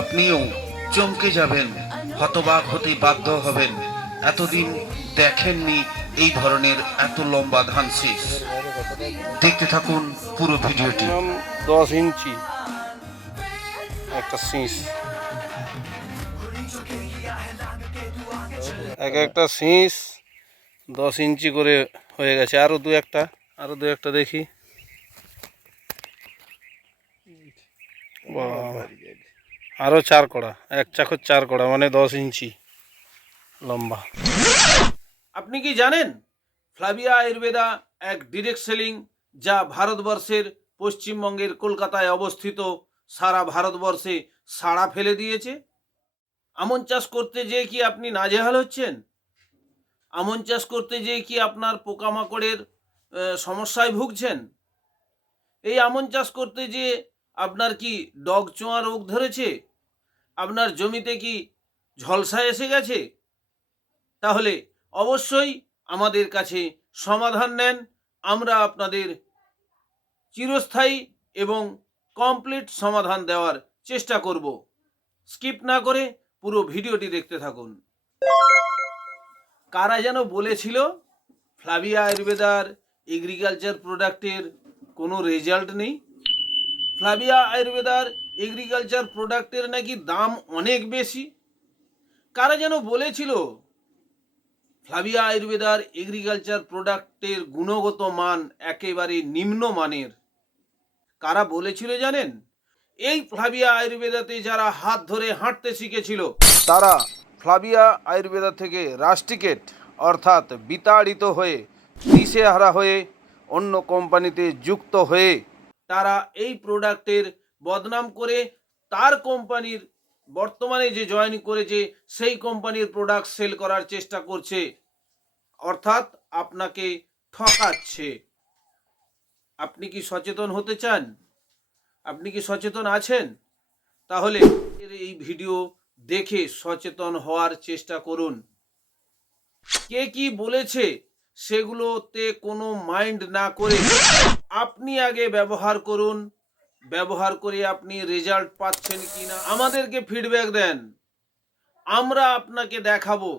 আপনিও চমকে যাবেন, হতবাক হতে বাধ্য হবেন। এতদিন দেখেননি এই ধরনের এত লম্বা ধান শীষ। দেখতে থাকুন পুরো ভিডিওটি। 10 ইঞ্চি একটা শীষ, একটা শীষ 10 ইঞ্চি করে হয়ে গেছে। আরো দু একটা দেখি। আরো 4 কড়া, এক চাকর 4 কড়া, মানে 10 ইঞ্চি লম্বা। আপনি কি জানেন ফ্লাভিয়া আয়ুর্বেদা এক ডিরেক্ট সেলিং, যা ভারতবর্ষের পশ্চিমবঙ্গের কলকাতায় অবস্থিত, সারা ভারতবর্ষে সাড়া ফেলে দিয়েছে। আমন চাষ করতে যেয়ে কি আপনি নাজেহাল হচ্ছেন? আমন চাষ করতে যেয়ে কি আপনার পোকামাকড়ের সমস্যায় ভুগছেন? এই আমন চাষ করতে যেয়ে আপনার কি ডগচোয়া রোগ ধরেছে? আপনার জমিতে কি ঝলসা এসে গেছে? তাহলে অবশ্যই আমাদের কাছে সমাধান নেন। আমরা আপনাদের চিরস্থায়ী এবং কমপ্লিট সমাধান দেওয়ার চেষ্টা করব। স্কিপ না করে পুরো ভিডিওটি দেখতে থাকুন। কারা যেন বলেছিল ফ্লাভিয়া আয়ুর্বেদার এগ্রিকালচার প্রোডাক্টের কোনো রেজাল্ট নেই, ফ্লাভিয়া আয়ুর্বেদার এগ্রিকালচার প্রোডাক্টের নাকি দাম অনেক বেশি। কারা যেন বলেছিল ফ্লাভিয়া আয়ুর্বেদার এগ্রিকালচার প্রোডাক্টের গুণগত মান একেবারে নিম্নমানের। কারা বলেছিল জানেন? এই ফ্লাভিয়া আয়ুর্বেদাতে যারা হাত ধরে হাঁটতে শিখেছিল, তারা ফ্লাভিয়া আয়ুর্বেদা থেকে রাস্টিকেট অর্থাৎ বিতাড়িত হয়ে, দিশেহারা হয়ে, অন্য কোম্পানিতে যুক্ত হয়ে তারা এই প্রোডাক্টের বদনাম করে তার কোম্পানির বর্তমানে যে জয়েন করেছে সেই কোম্পানির প্রোডাক্ট সেল করার চেষ্টা করছে, অর্থাৎ আপনাকে ঠকাচ্ছে। আপনি কি সচেতন হতে চান? আপনি কি সচেতন আছেন? তাহলে এই ভিডিও দেখে সচেতন হওয়ার চেষ্টা করুন। কে কি বলেছে সেগুলোতে কোনো মাইন্ড না করে আপনি আগে ব্যবহার করুন। ব্যবহার করে আপনি রেজাল্ট পাচ্ছেন কিনা আমাদেরকে ফিডব্যাক দেন। আমরা আপনাকে দেখাবো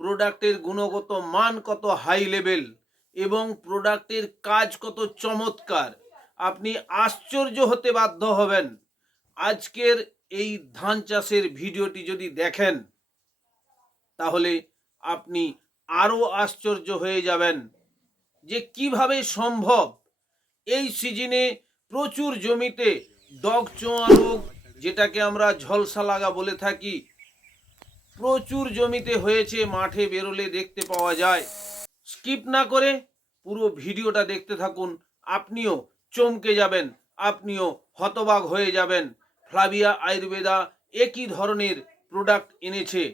প্রোডাক্টের গুণগত মান কত হাই লেভেল এবং প্রোডাক্টের কাজ কত চমৎকার। আপনি আশ্চর্য হতে বাধ্য হবেন। আজকের এই ধান চাষের ভিডিওটি যদি দেখেন তাহলে আপনি আরও আশ্চর্য হয়ে যাবেন যে কিভাবে সম্ভব এই সিজনে প্রচুর জমিতে ডগচোয়া রোগ, যেটাকে আমরা ঝলসা লাগা বলে থাকি, প্রচুর জমিতে হয়েছে। মাঠে বেরোলে দেখতে পাওয়া যায়। স্কিপ না করে পুরো ভিডিওটা দেখতে থাকুন। আপনিও চমকে যাবেন, আপনিও হতবাক হয়ে যাবেন। ফ্লাভিয়া আয়ুর্বেদা একই ধরনের প্রোডাক্ট এনেছে।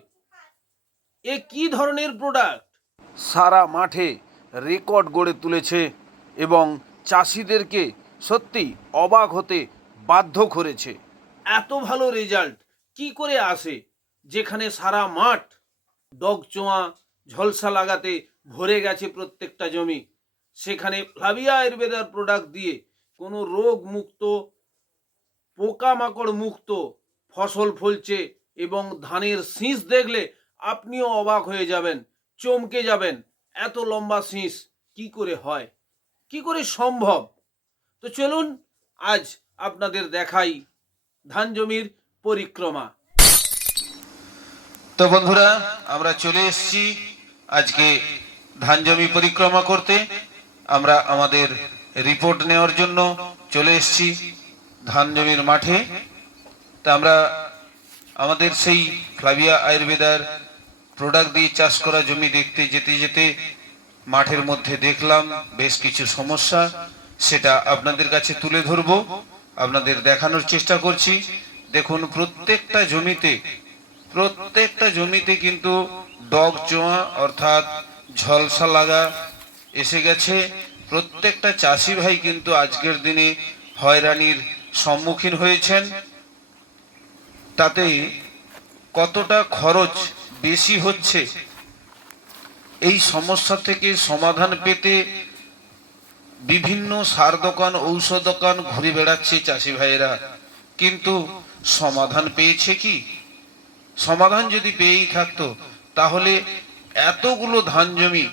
এ কি ধরনের প্রোডাক্ট? সারা মাঠে রেকর্ড গড়ে তুলেছে এবং চাষিদেরকে সত্যি অবাক হতে বাধ্য করেছে। এত ভালো রেজাল্ট কি করে আসে যেখানে সারা মাঠ ডগচোয়া ঝলসা লাগাতে ভরে গেছে প্রত্যেকটা জমি? সেখানে ফ্লাভিয়া আয়ুর্বেদার প্রোডাক্ট দিয়ে কোনো রোগ মুক্ত, পোকামাকড় মুক্ত ফসল ফলছে এবং ধানের শীষ দেখলে আপনিও অবাক হয়ে যাবেন, চমকে যাবেন। এত লম্বা শীষ কি করে হয়, কি করে সম্ভব? তো চলুন আজ আপনাদের দেখাই ধান জমির পরিক্রমা। তো বন্ধুরা, আমরা চলে এসেছি আজকে ধান জমি পরিক্রমা করতে। আমরা আমাদের রিপোর্ট নেওয়ার জন্য চলে এসেছি ধান জমির মাঠে। তা আমরা আমাদের সেই ফ্লাভিয়া আয়ুর্বেদার প্রোডাক্ট দিয়ে চাষ করা জমি দেখতে যেতে যেতে মাঠের মধ্যে দেখলাম বেশ কিছু সমস্যা। সেটা আপনাদের কাছে তুলে ধরবো, আপনাদের দেখানোর চেষ্টা করছি। দেখুন, প্রত্যেকটা জমিতে কিন্তু ডগচোয়া অর্থাৎ ঝলসা লাগা এসে গেছে। প্রত্যেকটা চাষি ভাই কিন্তু আজকের দিনে হয়রানির সম্মুখীন হয়েছেন। তাতে কতটা খরচ বেশি হচ্ছে, এই সমস্যা থেকে সমাধান পেতে বিভিন্ন সার দোকান, ঔষধ দোকান ঘুরে বেড়াচ্ছে চাষি ভাইয়েরা, কিন্তু সমাধান পেয়েছে কি? সমাধান যদি পেয়েই থাকতো তাহলে এতগুলো ধান জমি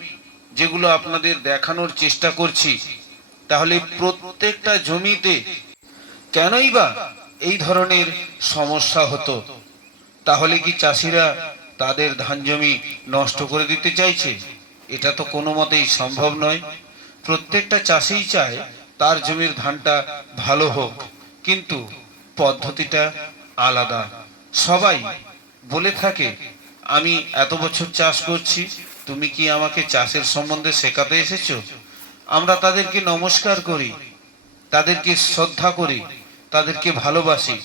যেগুলো আপনাদের দেখানোর চেষ্টা করছি, তাহলে প্রত্যেকটা জমিতে কেনই বা এই ধরনের সমস্যা হতো? তাহলে কি চাষিরা তাদের ধান জমি নষ্ট করে দিতে চাইছে? এটা তো কোনো মতেই সম্ভব নয়। প্রত্যেকটা চাষিই চায় তার জমির ধানটা ভালো হোক, কিন্তু পদ্ধতিটা আলাদা। সবাই বলে থাকে, আমি এত বছর চাষ করছি, তুমি কি আমাকে চাষের সম্বন্ধে শেখাতে এসেছো? আমরা তাদেরকে নমস্কার করি, তাদেরকে শ্রদ্ধা করি, তাদেরকে ভালোবাসি,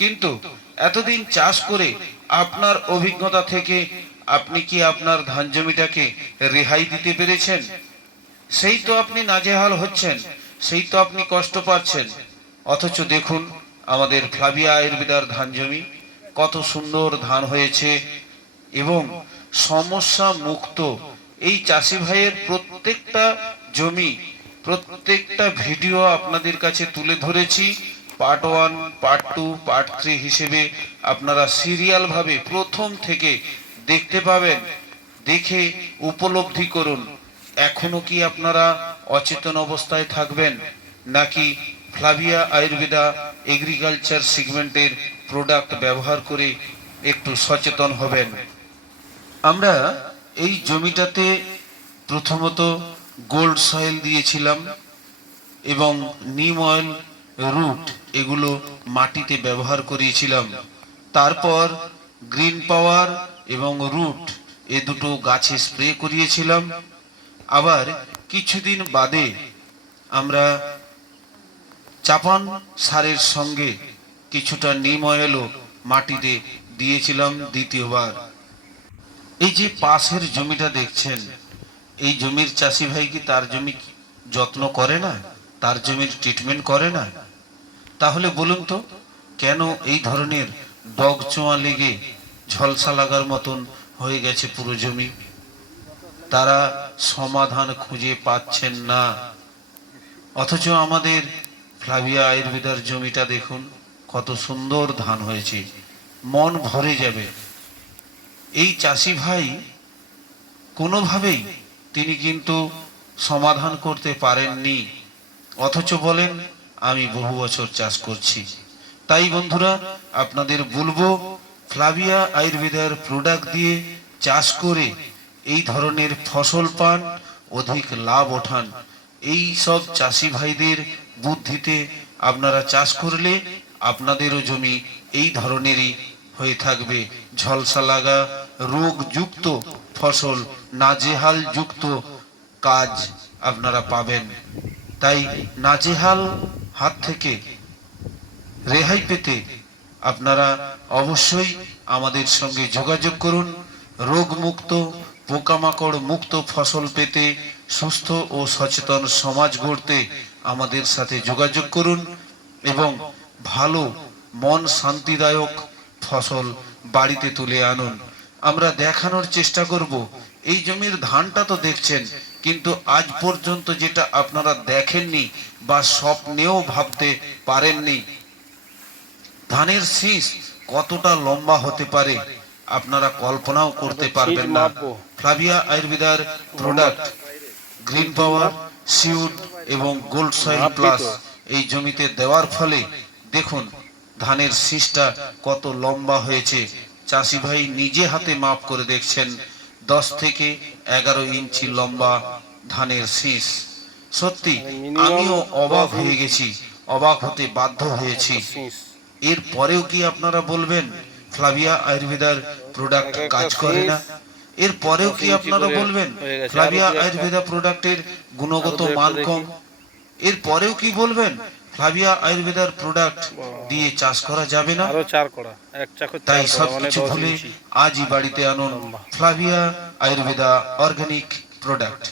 কিন্তু এতদিন চাষ করে আপনার অভিজ্ঞতা থেকে আপনি কি আপনার ধান জমিটাকে রেহাই দিতে পেরেছেন? সেই তো আপনি নাজেহাল হচ্ছেন, সেই তো আপনি কষ্ট পাচ্ছেন। অথচ দেখুন আমাদের ফ্লাভিয়া আয়ুর্বেদার ধান জমি কত সুন্দর ধান হয়েছে এবং সমস্যা মুক্ত। এই চাষি ভাইয়ের প্রত্যেকটা জমি, প্রত্যেকটা ভিডিও আপনাদের কাছে তুলে ধরেছি। পার্ট 1, পার্ট 2, পার্ট 3 হিসেবে আপনারা সিরিয়াল ভাবে প্রথম থেকে দেখতে পাবেন। দেখে উপলব্ধি করুন, এখনো কি আপনারা অচেতন অবস্থায় থাকবেন, নাকি ফ্লাভিয়া আয়ুর্বেদা এগ্রিকালচার সেগমেন্টের প্রোডাক্ট ব্যবহার করে একটু সচেতন হবেন। আমরা এই জমিটাতে প্রথমত গোল্ড সয়েল দিয়েছিলাম এবং নিম অয়েল, রুট এগুলো মাটিতে ব্যবহার করিয়েছিলাম। তারপর গ্রিন পাওয়ার এবং রুট এ দুটো গাছে স্প্রে করিয়েছিলাম। আবার কিছুদিন বাদে আমরা চাপান সারের সঙ্গে কিছুটা নিম অয়েলও মাটিতে দিয়েছিলাম দ্বিতীয়বার। এই যে পাশের জমিটা দেখছেন, এই জমির চাষি ভাই কি তার জমি যত্ন করে না, তার জমির ট্রিটমেন্ট করে না? তাহলে বলুন তো, কেন এই ধরনের ডগচোয়া লেগে ঝলসা লাগার মতন হয়ে গেছে পুরো জমি? তারা সমাধান খুঁজে পাচ্ছেন না। অথচ আমাদের ফ্লাভিয়া আয়ুর্বেদার জমিটা দেখুন কত সুন্দর ধান হয়েছে, মন ভরে যাবে। এই চাষি ভাই কোনোভাবেই তিনি কিন্তু সমাধান করতে পারেননি, অথচ বলেন আমি বহু বছর চাষ করছি। তাই বন্ধুরা, আপনাদের বলবো ফ্লাভিয়া আয়ুর্বেদার প্রোডাক্ট দিয়ে চাষ করে এই ধরনের ফসল পান, অধিক লাভ ওঠান। এই সব চাষি ভাইদের বুদ্ধিতে আপনারা চাষ করলে আপনাদেরও জমি এই ধরনেরই হয়ে থাকবে, ঝলসা লাগা, রোগযুক্ত ফসল, নাজেহাল যুক্ত কাজ আপনারা পাবেন। তাই নাজেহাল হাত থেকে রেহাই পেতে আপনারা অবশ্যই আমাদের সঙ্গে যোগাযোগ করুন। রোগমুক্ত, পোকামাকড় মুক্ত ফসল পেতে, সুস্থ ও সচেতন সমাজ গড়তে আমাদের সাথে যোগাযোগ করুন এবং ভালো, মন শান্তিদায়ক ফসল বাড়িতে তুলে আনুন। আমরা দেখানোর চেষ্টা করব। এই জমির ধানটা তো দেখছেন, কিন্তু আজ পর্যন্ত যেটা আপনারা দেখেননি বা স্বপ্নেও ভাবতে পারেননি, ধানের শীষ কতটা লম্বা হতে পারে আপনারা কল্পনাও করতে পারবেন না। ফ্লাভিয়া আয়ুর্বেদার প্রোডাক্ট গ্রিন পাওয়ার, সিউড এবং গোল্ড সয়েল প্লাস এই জমিতে দেওয়ার ফলে দেখুন ধানের শীষটা কত লম্বা হয়েছে। চাষি ভাই নিজে হাতে মাপ করে দেখছেন, 10 থেকে 11 ইঞ্চি লম্বা ধানের শীষ। সত্যি আমিও অবাক হয়ে গেছি, অবাক হতে বাধ্য হয়েছি। এর পরেও কি আপনারা বলবেন ফ্লাভিয়া আয়ুর্বেদার প্রোডাক্ট কাজ করে না? এর পরেও কি আপনারা বলবেন ফ্লাভিয়া আয়ুর্বেদা প্রোডাক্টের গুণগত মান কম? এর পরেও কি বলবেন ফ্লাভিয়া আয়ুর্বেদার প্রোডাক্ট দিয়ে চাষ করা যাবে না? তাই সবকিছু ভুলে আজই বাড়িতে আনুন ফ্লাভিয়া আয়ুর্বেদা অর্গানিক প্রোডাক্ট।